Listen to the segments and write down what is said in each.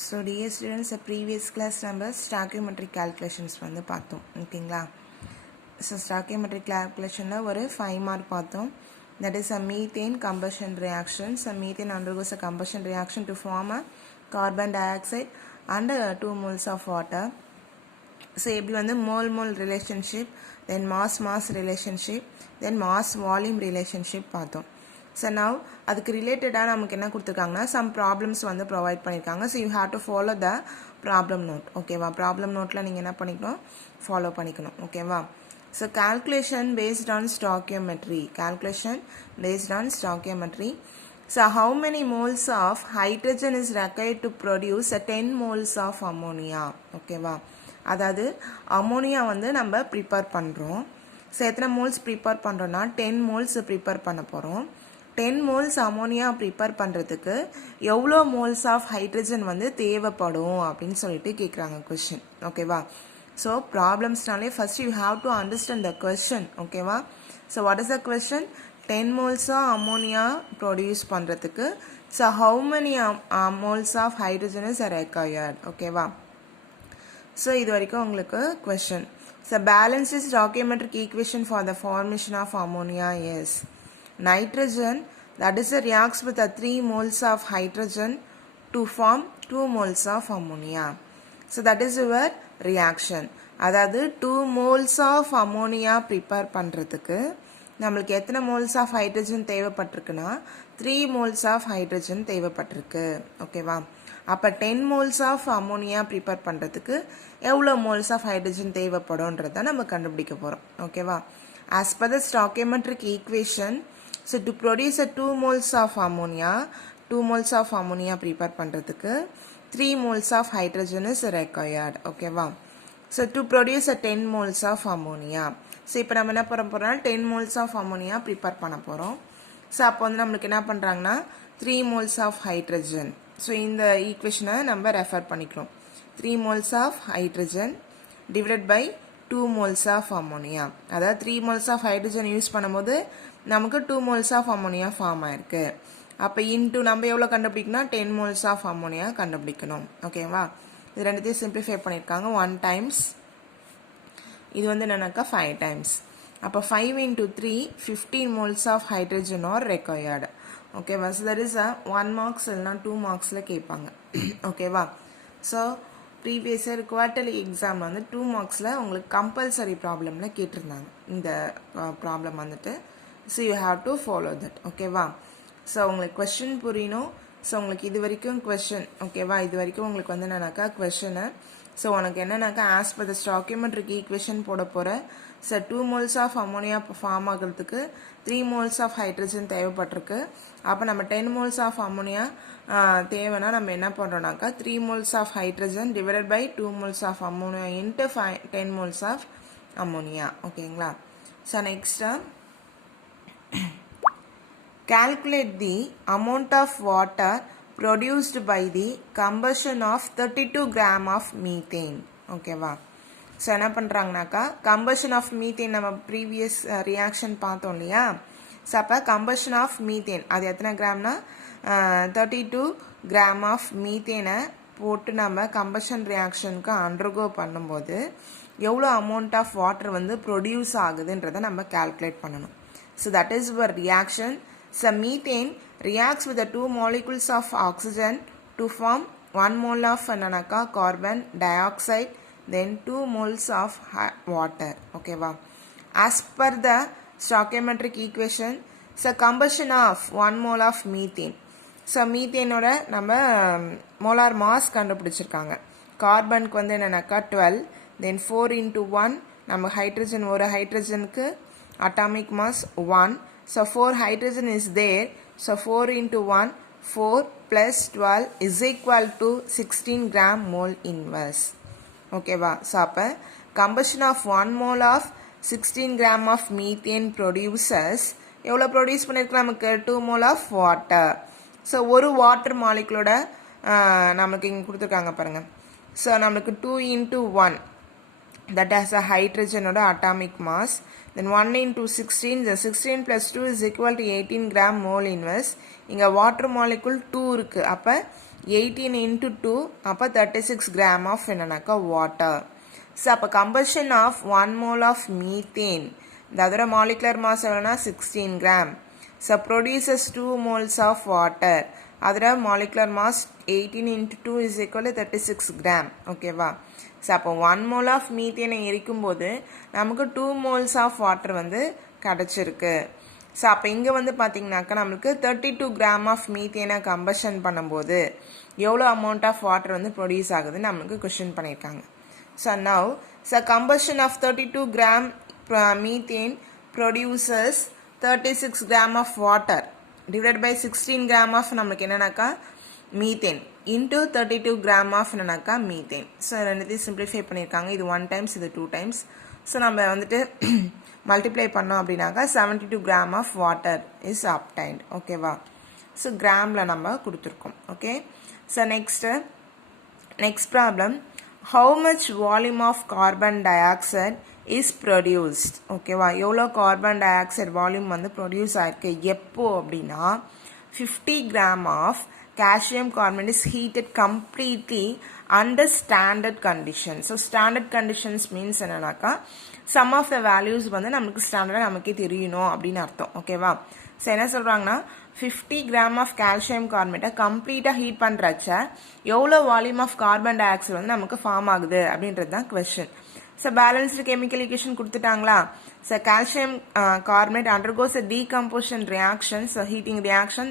So dear students, the previous class number stoichiometric calculations வந்து பார்த்தோம் ஓகேங்களா. ஸோ stoichiometric calculation ஒரு 5 mark பார்த்தோம். That is a methane combustion reaction. So methane undergoes a combustion reaction to form a carbon dioxide and 2 moles of water. So எப்படி வந்து mole relationship, then mass relationship, then mass volume relationship பார்த்தோம். So now அதுக்கு ரிலேட்டடாக நமக்கு என்ன கொடுத்துருக்காங்கன்னா some problems வந்து provide பண்ணியிருக்காங்க. So you have to follow the problem note. ஓகேவா, ப்ராப்ளம் நோட்டில் நீங்கள் என்ன பண்ணிக்கணும், ஃபாலோ பண்ணிக்கணும். ஓகேவா. So calculation based on stoichiometry. So how many moles of hydrogen is required to produce 10 moles of ammonia? ஓகேவா, அதாவது அமோனியா வந்து நம்ம ப்ரிப்பேர் பண்ணுறோம். ஸோ எத்தனை மோல்ஸ் ப்ரிப்பேர் பண்ணுறோன்னா 10 மோல்ஸ் ப்ரிப்பேர் பண்ண போகிறோம். 10 மோல்ஸ் அமோனியா ப்ரிப்பேர் பண்ணுறதுக்கு எவ்வளோ மோல்ஸ் ஆஃப் ஹைட்ரஜன் வந்து தேவைப்படும் அப்படின்னு சொல்லிட்டு கேட்குறாங்க கொஷின். ஓகேவா. ஸோ ப்ராப்ளம்ஸ்னாலே first you have to understand the question. ஓகேவா. So what is the question? 10 மோல்ஸாக அமோனியா ப்ரொடியூஸ் பண்ணுறதுக்கு so how many moles of hydrogen is required. ஓகேவா. ஸோ இது வரைக்கும் உங்களுக்கு question. So balance is stoichiometric equation for the formation of ammonia is nitrogen, that is reacts with the 3 moles of hydrogen to form 2 moles of ammonia. So that is your reaction. அதாவது 2 moles of ammonia prepare பண்ணுறதுக்கு நம்மளுக்கு எத்தனை moles of hydrogen தேவைப்பட்டிருக்குன்னா 3 moles of hydrogen தேவைப்பட்டிருக்கு. ஓகேவா. அப்போ 10 moles of ammonia prepare பண்ணுறதுக்கு எவ்வளோ moles of hydrogen தேவைப்படும்ன்றதை நம்ம கண்டுபிடிக்க போகிறோம். ஓகேவா. As per the stoichiometric equation, so to produce a 2 moles of ammonia prepare பண்ணுறதுக்கு 3 moles of hydrogen is required. ஓகேவா. So to produce a 10 moles of ammonia, so இப்போ நம்ம என்ன பண்ண போகிறோம்னா 10 moles of ammonia ப்ரிப்பேர் பண்ண போகிறோம். ஸோ அப்போ வந்து நம்மளுக்கு என்ன பண்ணுறாங்கன்னா 3 moles of hydrogen. ஸோ இந்த ஈக்குவேஷனை நம்ம ரெஃபர் பண்ணிக்கிறோம். 3 moles of hydrogen divided by 2 moles of ammonia. அதாவது 3 moles of hydrogen யூஸ் பண்ணும்போது நமக்கு 2 moles of ammonia ஃபார்ம் ஆயிருக்கு. அப்போ இன்ட்டு நம்ம எவ்வளோ கண்டுபிடிக்கணும்னா 10 moles of ammonia கண்டுபிடிக்கணும். ஓகேவா. இது ரெண்டுத்தையும் சிம்பிளிஃபை பண்ணியிருக்காங்க. 1 டைம்ஸ், இது வந்து என்னன்னாக்கா 5 டைம்ஸ். அப்போ 5 into 3 15 moles of hydrogen are required. ஓகேவா. ஸோ தட் இஸ் 1 marks இல்லைனா 2 marksல கேட்பாங்க. ஓகேவா. So previous year quarterly exam வந்து 2 marksல உங்களுக்கு கம்பல்சரி ப்ராப்ளமில் கேட்டிருந்தாங்க இந்த ப்ராப்ளம் வந்துட்டு. So you have to follow that. ஓகேவா. ஸோ உங்களுக்கு கொஷின் புரியணும். ஸோ உங்களுக்கு இது வரைக்கும் கொஷின். ஓகேவா. இது வரைக்கும் உங்களுக்கு வந்து என்னன்னாக்கா கொஷனு. ஸோ உனக்கு என்னன்னாக்கா as per the stoichiometric equation போட போகிற. So 2 moles of ammonia form ஆகிறதுக்கு 3 moles ஆஃப் ஹைட்ரஜன் தேவைப்பட்டிருக்கு. அப்போ நம்ம 10 moles ஆஃப் அமோனியா தேவைன்னா நம்ம என்ன பண்ணுறோம்னாக்கா 3 moles of hydrogen divided by 2 moles of ammonia into 10 moles of ammonia. ஓகேங்களா. So next calculate the amount of water produced by the combustion of 32 gram of methane. ஓகேவா. So என்ன பண்ணுறாங்கனாக்கா combustion of methane நம்ம previous reaction பார்த்தோம் இல்லையா. So அப்போ combustion of methane அது எத்தனை கிராம்னா 32 gram of methane போட்டு நம்ம combustion reactionக்கு undergo பண்ணும்போது எவ்வளோ amount of water வந்து ப்ரொடியூஸ் ஆகுதுன்றதை நம்ம calculate பண்ணணும். So that is our reaction. So methane reacts with the 2 molecules of oxygen to form 1 mole of carbon dioxide, then 2 moles of water. Okay va. As per the stoichiometric equation, so combustion of 1 mole of methane. So methane ஓட நம்ம molar mass கண்டுபிடிச்சிருக்காங்க. கார்பனுக்கு வந்து என்னன்னாக்கா 12, then 4 into 1 நம்ம hydrogen ஒரு ஹைட்ரஜனுக்கு atomic mass 1. So 4 hydrogen is there. So 4 into 1, 4 plus 12 is equal to 16 gram mole inverse. Okay va. So அப்போ combustion of 1 mole of 16 gram of methane produces எவ்வளோ produce பண்ணியிருக்கு நமக்கு 2 mole of water. So ஒரு water மாலிகுலோட நமக்கு இங்கே கொடுத்துருக்காங்க பாருங்கள். So நம்மளுக்கு 2 into 1 that has a hydrogen or atomic mass, then 1 into 16, the 16 plus 2 is equal to 18 gram mole inverse. இங்க water molecule 2 இருக்கு. அப்ப 18 into 2 அப்போ 36 gram of என்னன்னாக்கா water. So அப்போ combustion of 1 mole of methane, இந்த அதோட molecular mass எவ்வளோனா 16 gram. So produces 2 moles of water, அதோட molecular mass 18 into 2 is equal to 36 gram. ஓகேவா? ஸோ அப்போ 1 mole of methane எரிக்கும்போது நமக்கு 2 moles of water வந்து கிடச்சிருக்கு. ஸோ அப்போ இங்கே வந்து பார்த்தீங்கன்னாக்கா நம்மளுக்கு 32 gram of methane கம்பஷன் பண்ணும்போது எவ்வளோ amount of water வந்து ப்ரொடியூஸ் ஆகுதுன்னு நம்மளுக்கு கொஷின் பண்ணியிருக்காங்க. So now combustion of 32 gram methane produces 36 gram of water divided by 16 gram of நம்மளுக்கு என்னன்னாக்கா methane into 32 gram of என்னன்னாக்கா methane. ஸோ ரெண்டுத்தையும் சிம்பிளிஃபை பண்ணியிருக்காங்க. இது 1 times, இது 2 times. ஸோ நம்ம வந்துட்டு மல்டிப்ளை பண்ணோம் அப்படின்னாக்கா 72 gram of water is obtained. ஓகேவா? ஸோ கிராமில் நம்ம கொடுத்துருக்கோம். Okay. So next problem, how much volume of carbon dioxide is produced? ஓகேவா? எவ்வளோ கார்பன் டை ஆக்சைடு வால்யூம் வந்து ப்ரொடியூஸ் ஆயிருக்கு எப்போ அப்படின்னா 50 gram of calcium carbonate is heated completely under standard conditions. So standard conditions means என்னன்னாக்கா some of the values வந்து நமக்கு ஸ்டாண்டர்டாக நமக்கே தெரியணும் அப்படின்னு அர்த்தம். ஓகேவா? ஸோ என்ன சொல்கிறாங்கன்னா 50 gram of calcium carbonate கம்ப்ளீட்டாக ஹீட் பண்ணுறச்ச எவ்வளோ volume of carbon dioxide வந்து நமக்கு ஃபார்ம் ஆகுது அப்படின்றது தான் question. So balanced chemical equation கொடுத்துட்டாங்களா? So calcium carbonate undergoes a decomposition reaction, so heating reaction,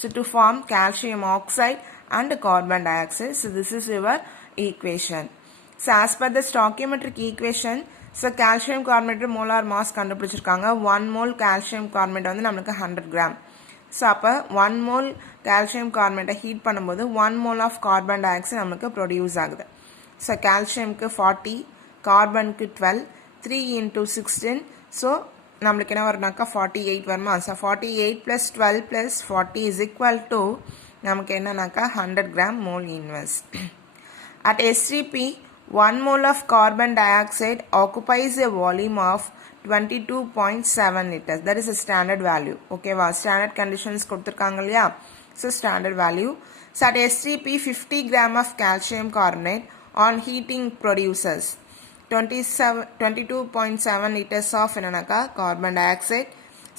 so to form calcium oxide and carbon dioxide. So this is your equation. So as per the stoichiometric equation, so calcium carbonate molar mass கண்டுபிடிச்சிருக்காங்க. 1 mole calcium carbonate வந்து நமக்கு 100 gram. So அப்போ 1 mole calcium carbonate heat பண்ணும்போது 1 mole of carbon dioxide நமக்கு produce ஆகுது. So calciumக்கு 40, கார்பனுக்கு 12, 3 into 16, so நம்மளுக்கு என்ன வரும்னாக்கா 48 வருமா? So 48 plus 12 plus 40 is equal to நமக்கு என்னன்னாக்கா 100 gram mole inverse. At STP, 1 mole of carbon dioxide occupies a volume of 22.7 liters. That is a standard value. Okay, standard conditions கொடுத்திருக்காங்க இல்லையா? So standard value. So at STP, 50 gram of calcium carbonate on heating produces 22.7 liters of என்னன்னாக்கா carbon dioxide.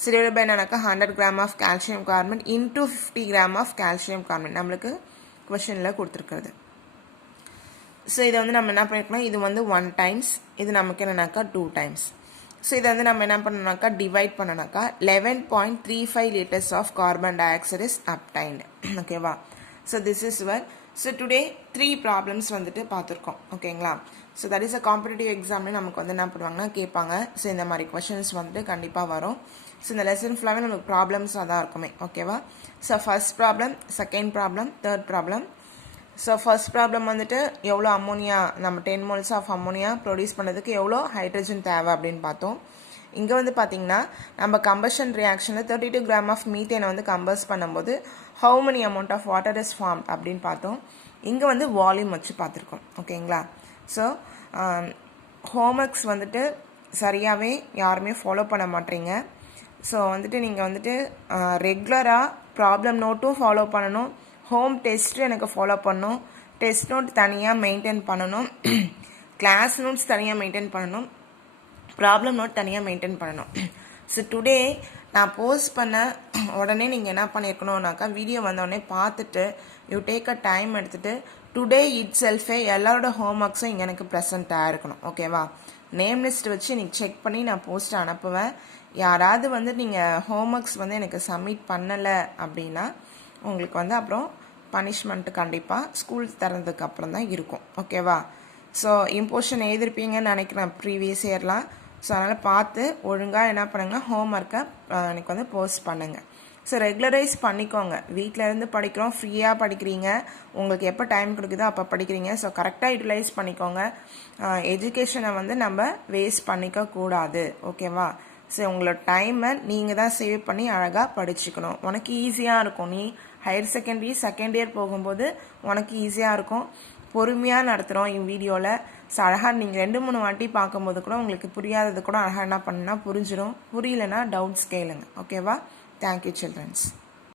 So divided by என்னன்னாக்கா 100 gram of calcium carbonate into 50 gram of calcium carbonate. நம்மளுக்கு questionல கொடுத்திருக்கிறது. So இதை வந்து நம்ம என்ன பண்ணிருக்கோம், இது வந்து 1 times, இது நமக்கு என்னன்னாக்கா 2 times. ஸோ இதை வந்து நம்ம என்ன பண்ணணும்னாக்கா டிவைட் பண்ணனாக்கா 11.35 liters of carbon dioxide is obtained. ஓகேவா? So this is your. So today 3 problems வந்துட்டு பார்த்துருக்கோம். ஓகேங்களா? So that is a competitive எக்ஸாம்லேயும் நமக்கு வந்து என்ன பண்ணுவாங்கன்னா கேட்பாங்க. ஸோ இந்த மாதிரி கொஷின்ஸ் வந்துட்டு கண்டிப்பாக வரும். ஸோ இந்த லெசன் ஃபுல்லாகவே நமக்கு ப்ராப்ளம்ஸாக தான் இருக்குமே. ஓகேவா? So first problem, second problem, third problem. So first problem வந்துட்டு எவ்வளோ அம்மோனியா, நம்ம 10 moles ஆஃப் அம்மோனியா ப்ரொடியூஸ் பண்ணுறதுக்கு எவ்வளோ ஹைட்ரஜன் தேவை அப்படின்னு பார்த்தோம். இங்கே வந்து பார்த்தீங்கன்னா நம்ம கம்பஷன் ரியாக்ஷனில் 32 gram ஆஃப் மீத்தேனை வந்து கம்பஸ் பண்ணும்போது how many amount of water is form அப்படின்னு பார்த்தோம். இங்கே வந்து வால்யூம் வச்சு பார்த்துருக்கோம். ஓகேங்களா? ஸோ ஹோம்ஒர்க்ஸ் வந்துட்டு சரியாகவே யாருமே ஃபாலோ பண்ண மாட்டீங்க. ஸோ வந்துட்டு நீங்கள் வந்துட்டு ரெகுலராக ப்ராப்ளம் நோட்டும் ஃபாலோ பண்ணணும், ஹோம் டெஸ்ட்டு எனக்கு ஃபாலோ பண்ணணும், டெஸ்ட் நோட் தனியாக மெயின்டைன் பண்ணணும், கிளாஸ் நோட்ஸ் தனியாக மெயின்டைன் பண்ணணும், ப்ராப்ளம் நோட் தனியாக மெயின்டைன் பண்ணணும். ஸோ டுடே நான் போஸ்ட் பண்ண உடனே நீங்கள் என்ன பண்ணியிருக்கணும்னாக்கா வீடியோ வந்தோடனே பார்த்துட்டு யூ டேக் அ டைம் எடுத்துகிட்டு டுடே இட் செல்ஃபே எல்லாரோட ஹோம் ஒர்க்ஸும் இங்கே எனக்கு ப்ரெசென்ட்டாக இருக்கணும். ஓகேவா? நேம் லிஸ்ட் வச்சு நீங்கள் செக் பண்ணி நான் போஸ்ட் அனுப்புவேன். யாராவது வந்து நீங்கள் ஹோம் ஒர்க்ஸ் வந்து எனக்கு சப்மிட் பண்ணலை அப்படின்னா உங்களுக்கு வந்து அப்புறம் பனிஷ்மெண்ட்டு கண்டிப்பாக ஸ்கூல் திறந்ததுக்கு அப்புறம் தான் இருக்கும். ஓகேவா? ஸோ இம்போர்ஷன் எழுதிருப்பீங்கன்னு நினைக்கிறேன் ப்ரீவியஸ் இயர்லாம். ஸோ அதனால் பார்த்து ஒழுங்காக என்ன பண்ணுங்க, ஹோம் ஒர்க்கை எனக்கு வந்து போஸ்ட் பண்ணுங்கள். ஸோ ரெகுலரைஸ் பண்ணிக்கோங்க. வீட்டில் இருந்து படிக்கிறோம், ஃப்ரீயாக படிக்கிறீங்க, உங்களுக்கு எப்போ டைம் கொடுக்குதோ அப்போ படிக்கிறீங்க. ஸோ கரெக்டாக யூட்டிலைஸ் பண்ணிக்கோங்க. எஜுகேஷனை வந்து நம்ம வேஸ்ட் பண்ணிக்க கூடாது. ஓகேவா? ஸோ உங்களோட டைமை நீங்கள் தான் சேவ் பண்ணி அழகாக படிச்சுக்கணும். உனக்கு ஈஸியாக இருக்கும். நீ ஹையர் செகண்டரி செகண்ட் இயர் போகும்போது உனக்கு ஈஸியாக இருக்கும். பொறுமையாக நடத்துகிறோம் வீடியோவில். ஸோ அழகாக நீங்கள் 2-3 வாட்டி பார்க்கும்போது கூட உங்களுக்கு புரியாதது கூட அழகாக என்ன பண்ணுன்னா புரிஞ்சிடும். புரியலன்னா டவுட்ஸ் கேளுங்க. ஓகேவா? Thank you children's.